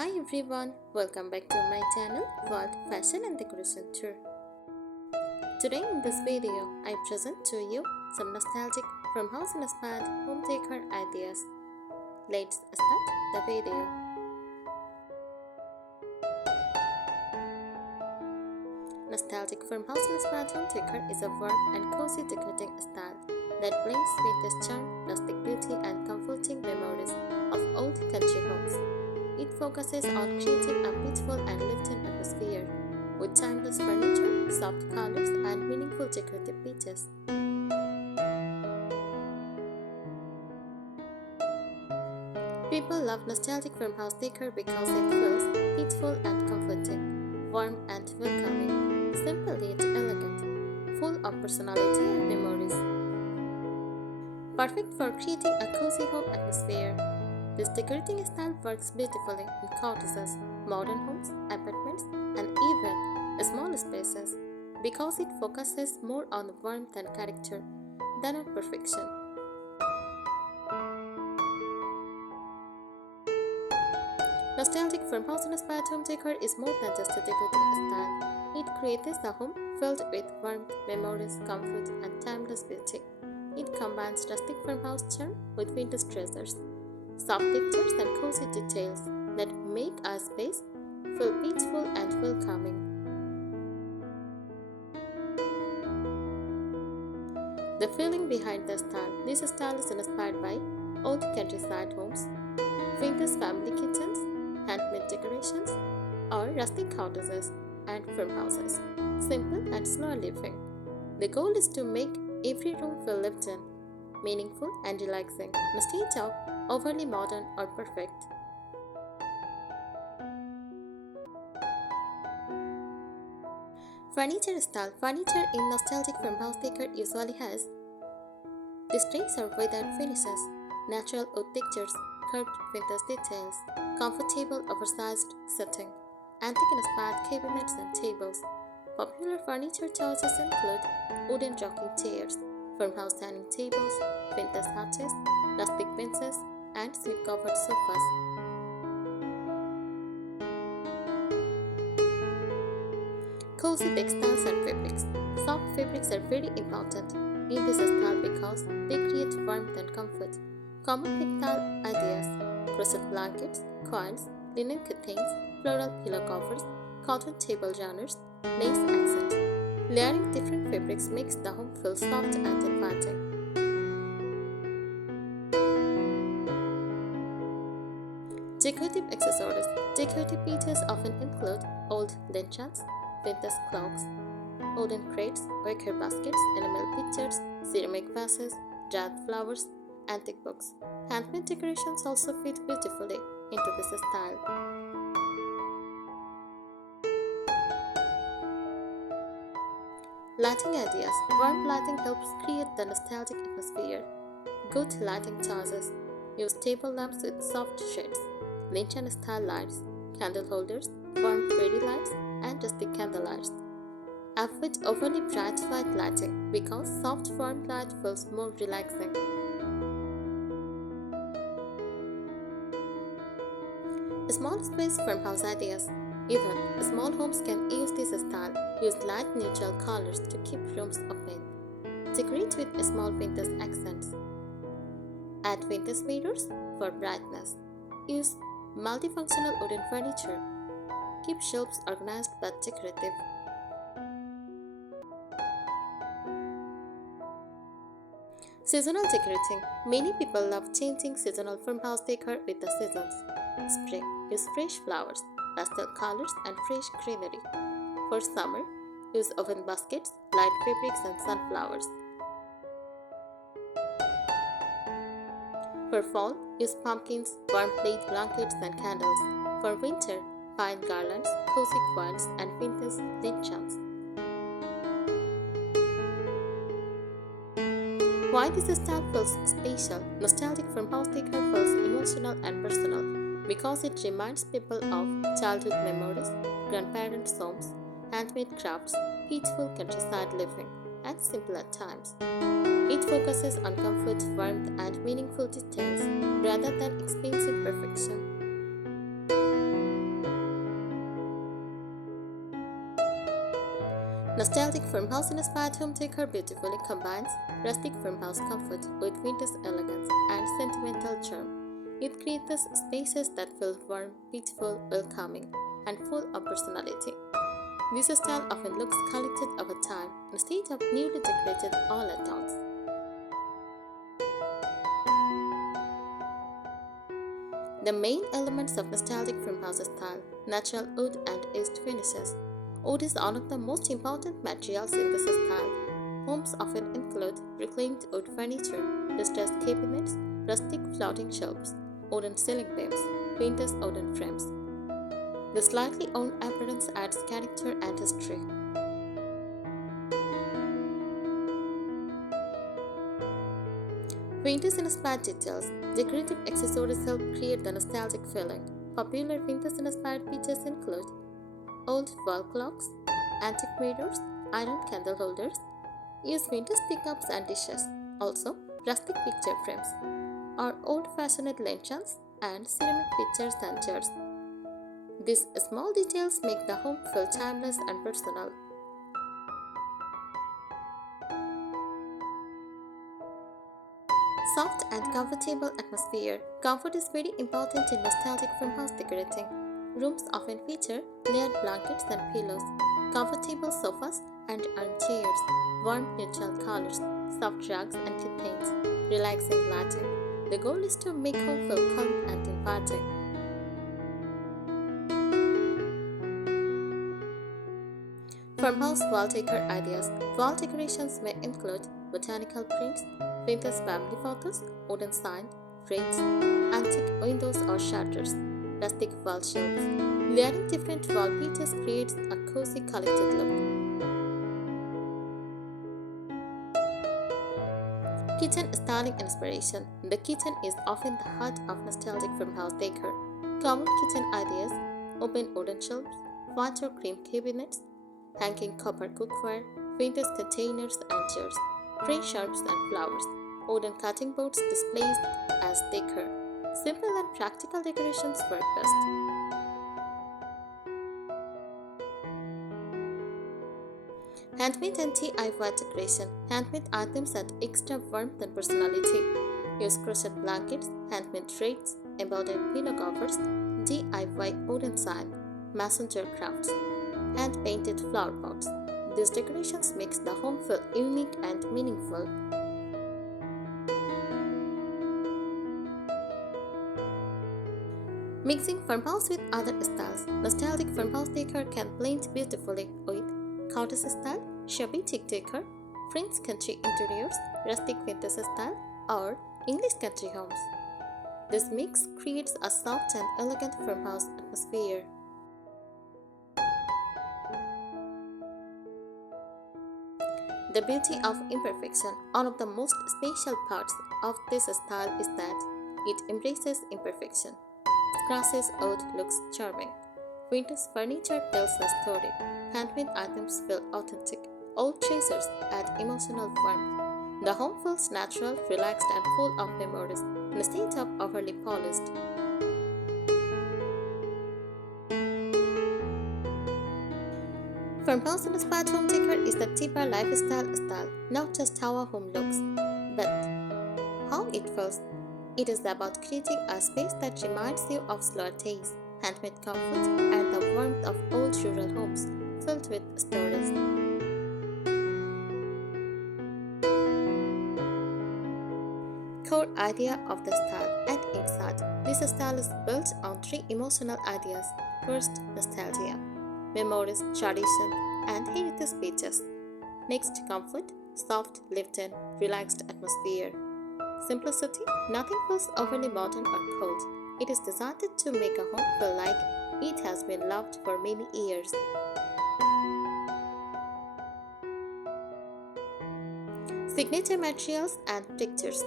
Hi everyone, welcome back to my channel World Fashion and Decoration Tour. Today in this video, I present to you some nostalgic farmhouse inspired home decor ideas. Let's start the video. Nostalgic farmhouse inspired home decor is a warm and cozy decorating style that brings vintage charm, rustic beauty and comforting memories of old country homes. It focuses on creating a peaceful and lifting atmosphere with timeless furniture, soft colors, and meaningful decorative pieces. People love nostalgic farmhouse decor because it feels peaceful and comforting, warm and welcoming, simple yet elegant, full of personality and memories. Perfect for creating a cozy home atmosphere. This decorating style works beautifully in cottages, modern homes, apartments, and even small spaces because it focuses more on warmth and character than on perfection. Nostalgic farmhouse-inspired home decor is more than just a decorating style. It creates a home filled with warmth, memories, comfort, and timeless beauty. It combines rustic farmhouse charm with vintage treasures, soft textures and cozy details that make our space feel peaceful and welcoming. The feeling behind the style. This style is inspired by old countryside homes, vintage family kitchens, handmade decorations, or rustic cottages and farmhouses. Simple and slow living. The goal is to make every room feel lived in, meaningful and relaxing, instead of overly modern or perfect. Furniture style. Furniture in nostalgic farmhouse decor usually has distinct or weathered finishes, natural wood textures, curved vintage details, comfortable oversized setting, antique-inspired cabinets and tables. Popular furniture choices include wooden rocking chairs, farmhouse dining tables, vintage couches, rustic benches, and slip-covered sofas. Cozy textiles and fabrics. Soft fabrics are very important in this style because they create warmth and comfort. Common textile ideas: crochet blankets, coils, linen curtains, floral pillow covers, cotton table runners, lace accents. Layering different fabrics makes the home feel soft and inviting. Decorative accessories. Decorative pieces often include old lanterns, vintage clocks, wooden crates, wicker baskets, enamel pictures, ceramic vases, dried flowers, antique books. Handmade decorations also fit beautifully into this style. Lighting ideas. Warm lighting helps create the nostalgic atmosphere. Good lighting choices. Use table lamps with soft shades, lantern style lights, candle holders, warm fairy lights, and rustic candle lights. Avoid overly bright white lighting because soft warm light feels more relaxing. Small space farmhouse ideas. Even small homes can use this style. Use light neutral colors to keep rooms open. Decorate with small vintage accents. Add vintage mirrors for brightness. Use multifunctional wooden furniture. Keep shelves organized but decorative. Seasonal decorating. Many people love changing seasonal farmhouse decor with the seasons. Spring. Use fresh flowers, pastel colors, and fresh greenery. For summer, use oven baskets, light fabrics, and sunflowers. For fall, use pumpkins, warm plaid blankets, and candles. For winter, pine garlands, cozy quilts, and vintage lanterns. Why this style feels special? Nostalgic farmhouse decor feels emotional and personal because it reminds people of childhood memories, grandparents' homes, handmade crafts, peaceful countryside living, and simpler times. It focuses on comfort, warmth, and meaningful details rather than expensive perfection. Nostalgic farmhouse-inspired home decor beautifully combines rustic farmhouse comfort with vintage elegance and sentimental charm. It creates spaces that feel warm, peaceful, welcoming, and full of personality. This style often looks collected over time instead of newly decorated all at once. The main elements of nostalgic farmhouse style: natural wood and aged finishes. Wood is one of the most important materials in this style. Homes often include reclaimed wood furniture, distressed cabinets, rustic floating shelves, wooden ceiling beams, vintage wooden frames. The slightly worn appearance adds character and history. Vintage-inspired details. Decorative accessories help create the nostalgic feeling. Popular vintage-inspired pieces include old wall clocks, antique mirrors, iron candle holders, used vintage teacups and dishes. Also, rustic picture frames, or old-fashioned lanterns and ceramic pitchers and jars. These small details make the home feel timeless and personal. Soft and comfortable atmosphere. Comfort is very important in nostalgic farmhouse decorating. Rooms often feature layered blankets and pillows, comfortable sofas and armchairs, warm neutral colors, soft rugs and curtains, relaxing lighting. The goal is to make home feel calm and inviting. Farmhouse wall decor ideas. Wall decorations may include botanical prints, vintage family photos, wooden sign, frames, antique windows or shutters, rustic wall shelves. Layering different wall pieces creates a cozy collected look. Kitchen styling inspiration. The kitchen is often the heart of nostalgic farmhouse decor. Common kitchen ideas: open wooden shelves, white or cream cabinets, hanging copper cookware, vintage containers and jars, fresh herbs and flowers, wooden cutting boards displayed as decor. Simple and practical decorations work best. Handmade and DIY decoration. Handmade items add extra warmth and personality. Use crochet blankets, handmade threads, embroidered pillow covers, DIY wooden sign, messenger crafts, hand-painted flower pots. These decorations make the home feel unique and meaningful. Mixing farmhouse with other styles. Nostalgic farmhouse decor can blend beautifully with cottage style, shabby chic decor, French country interiors, rustic vintage style, or English country homes. This mix creates a soft and elegant farmhouse atmosphere. The beauty of imperfection. One of the most special parts of this style is that it embraces imperfection. Scratches out looks charming. Vintage furniture tells a story. Handmade items feel authentic. Old treasures add emotional warmth. The home feels natural, relaxed, and full of memories instead of overly polished. Farmhouse-inspired home decor is the deeper lifestyle style, not just how a home looks, but how it feels. It is about creating a space that reminds you of slower days, handmade comfort, and the warmth of old rural homes filled with stories. Core idea of the style and insight. This style is built on three emotional ideas. First, nostalgia, memories, tradition, and heritage pieces. Next, comfort, soft, lived-in, relaxed atmosphere. Simplicity, nothing feels overly modern or cold. It is designed to make a home feel like it has been loved for many years. Signature materials and textures.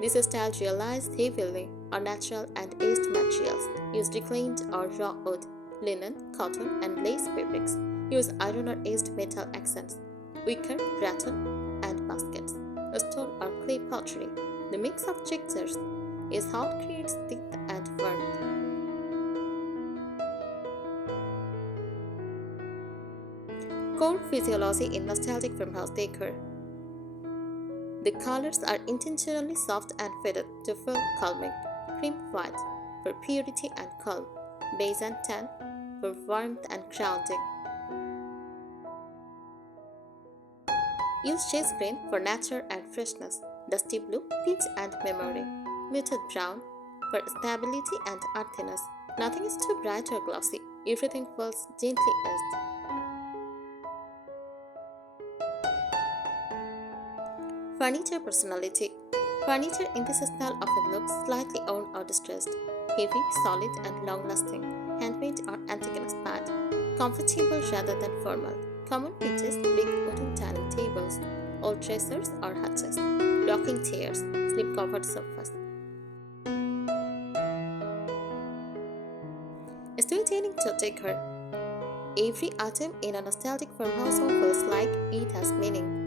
This style relies heavily on natural and aged materials. Use reclaimed or raw wood, linen, cotton, and lace fabrics. Use iron or aged metal accents, wicker, rattan, and baskets, stone or clay pottery. The mix of textures is how it creates depth and warmth. Core physiology in nostalgic farmhouse decor. The colors are intentionally soft and faded to feel calming. Cream white for purity and calm. Beige and tan for warmth and grounding. Use chase green for nature and freshness. Dusty blue, peach and memory. Muted brown for stability and earthiness. Nothing is too bright or glossy. Everything feels gently edged. Furniture personality. Furniture in this style often looks slightly worn or distressed. Heavy, solid, and long-lasting. Handmade or antique inspired. Comfortable rather than formal. Common features: big wooden dining tables, old dressers or hutches, rocking chairs, slip-covered sofas. Storytelling to decor. Every item in a nostalgic farmhouse home feels like it has meaning.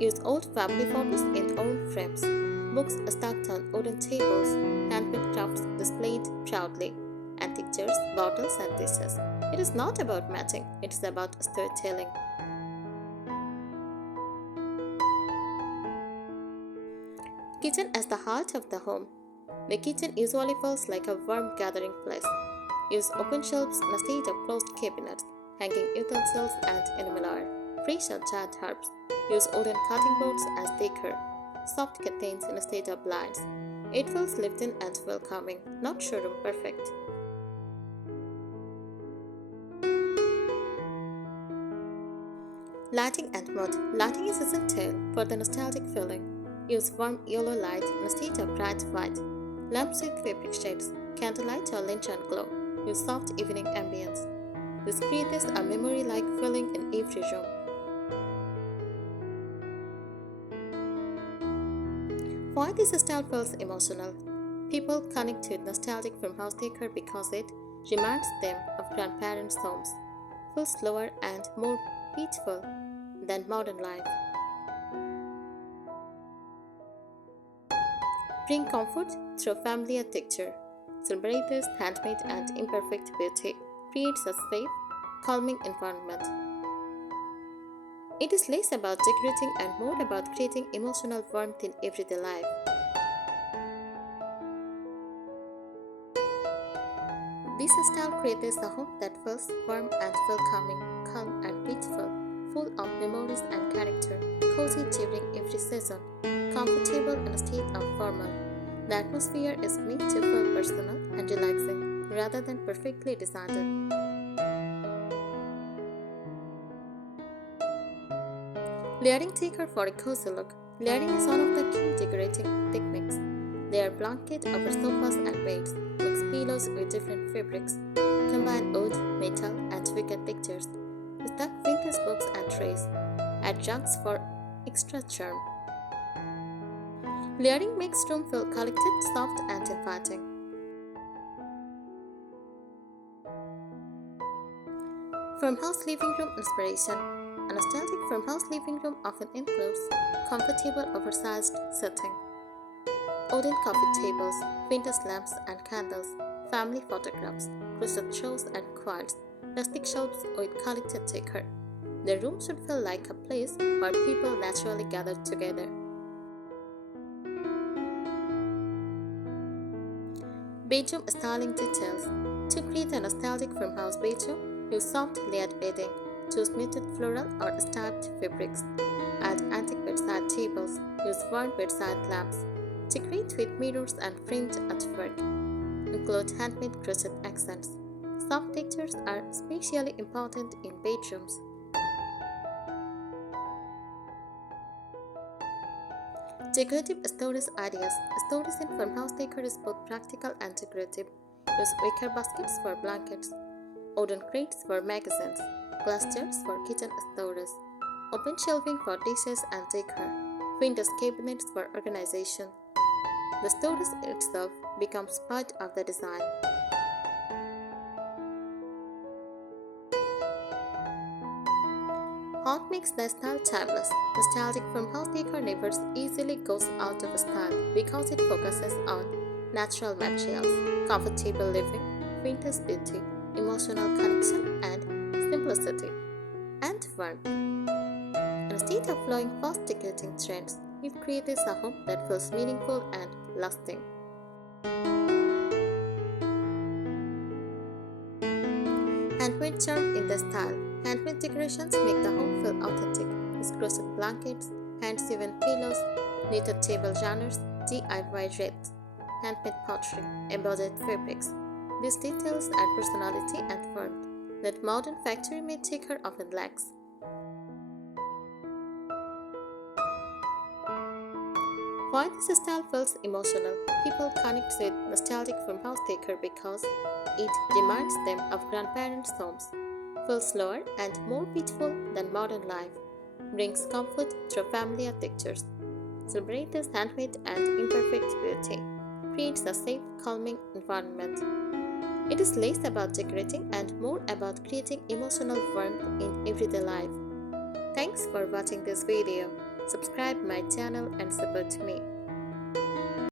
Use old family photos in old frames, books stacked on wooden tables, handmade crafts displayed proudly, antique chairs, bottles, and dishes. It is not about matching, it is about storytelling. Kitchen as the heart of the home. The kitchen usually feels like a warm gathering place. Use open shelves instead of closed cabinets, hanging utensils and enamel art, fresh or charred herbs. Use wooden cutting boards as decor, soft curtains instead of blinds. It feels lived in and welcoming, not showroom perfect. Lighting and mood. Lighting is essential for the nostalgic feeling. Use warm yellow light instead of bright white. Lamps with fabric shades, candlelight or lantern glow. Use soft evening ambience. This creates a memory-like feeling in every room. Why this style feels emotional? People connect with nostalgic farmhouse decor because it reminds them of grandparents' homes, feels slower and more peaceful than modern life. Bring comfort through familiar texture. Celebrate this handmade and imperfect beauty. Creates a safe, calming environment. It is less about decorating and more about creating emotional warmth in everyday life. This style creates a home that feels warm and welcoming, calm and peaceful, full of memories and character, cozy during every season, comfortable instead of formal. The atmosphere is meant to feel personal and relaxing rather than perfectly designed. Layering decor for a cozy look. Layering is one of the key decorating techniques. Layer blanket over sofas and beds. Mix pillows with different fabrics. Combine wood, metal, and wicker textures. Stack vintage books and trays. Add rugs for extra charm. Layering makes room feel collected, soft, and inviting. Farmhouse living room inspiration. A nostalgic farmhouse living room often includes comfortable oversized setting, wooden coffee tables, vintage lamps and candles, family photographs, crochet shows and quilts, rustic shelves with collected decor. The room should feel like a place where people naturally gather together. Bedroom styling details. To create a nostalgic farmhouse bedroom, use soft layered bedding. Choose muted floral or striped fabrics. Add antique bedside tables. Use warm bedside lamps. Decorate with mirrors and framed artwork. Include handmade crochet accents. Soft textures are especially important in bedrooms. Decorative storage ideas. Storage in farmhouse decor is both practical and decorative. Use wicker baskets for blankets, wooden crates for magazines, glass jars for kitchen storage, open shelving for dishes and decor, vintage cabinets for organization. The storage itself becomes part of the design. What makes the style timeless? Nostalgic farmhouse decor never easily goes out of style because it focuses on natural materials, comfortable living, vintage beauty, emotional connection, and simplicity. and warmth. Instead of following fast decorating trends, it creates a home that feels meaningful and lasting. Handmade charm in the style. Handmade decorations make the home feel authentic. Exclusive blankets, hand-sewn pillows, knitted table genres, DIY wreaths, handmade pottery, embroidered fabrics. These details add personality and warmth that modern factory-made decor often lacks. Why this style feels emotional? People connect with nostalgic farmhouse decor because it reminds them of grandparents' homes, feels slower and more peaceful than modern life, brings comfort through familiar textures, celebrates handmade and imperfect beauty, creates a safe, calming environment. It is less about decorating and more about creating emotional warmth in everyday life. Thanks for watching this video. Subscribe my channel and support me.